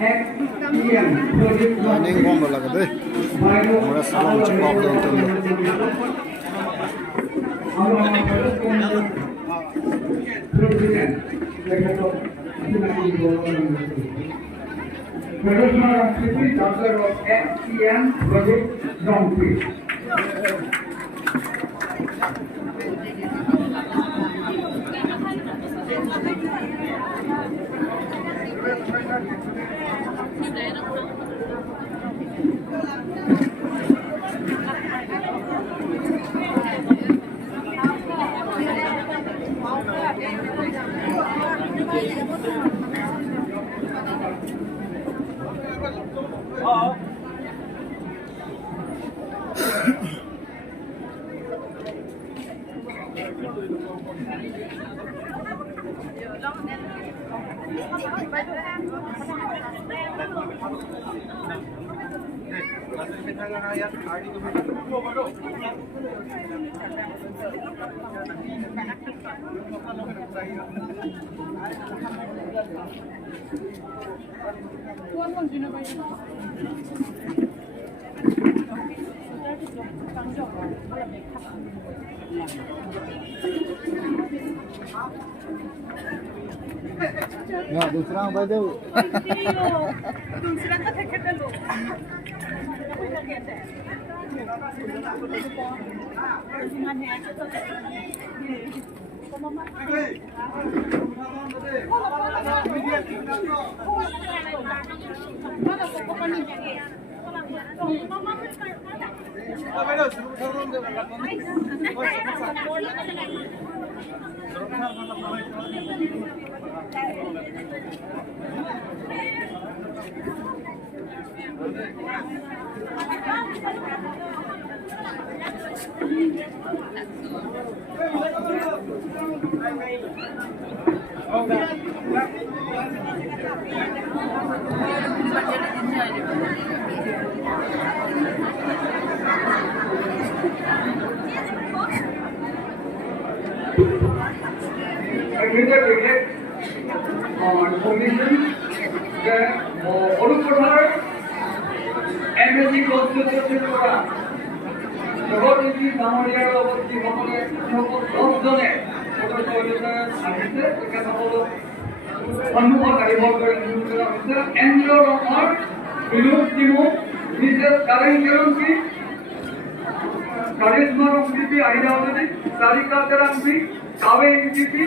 Ini ngomong lagi deh. Mereka selalu cepat dan tenang. Ya, दूसरा भाई दो दूसरा का टिकट लो এমএসি কনস্টিটিউশন করা জগৎজি বামুনিয়ার অবস্থি ভবনে সকল 10 জনে সদস্য এখানে হলো সম্মুখকারী বর্গের নিয়োগ হয়েছে NGO Rahman Binod তিমু Mrs current কেরন্সি কারিশমা রংসিপি আইরাউদ্দিন তারিকা তেরাংসি কাবে এনজিপি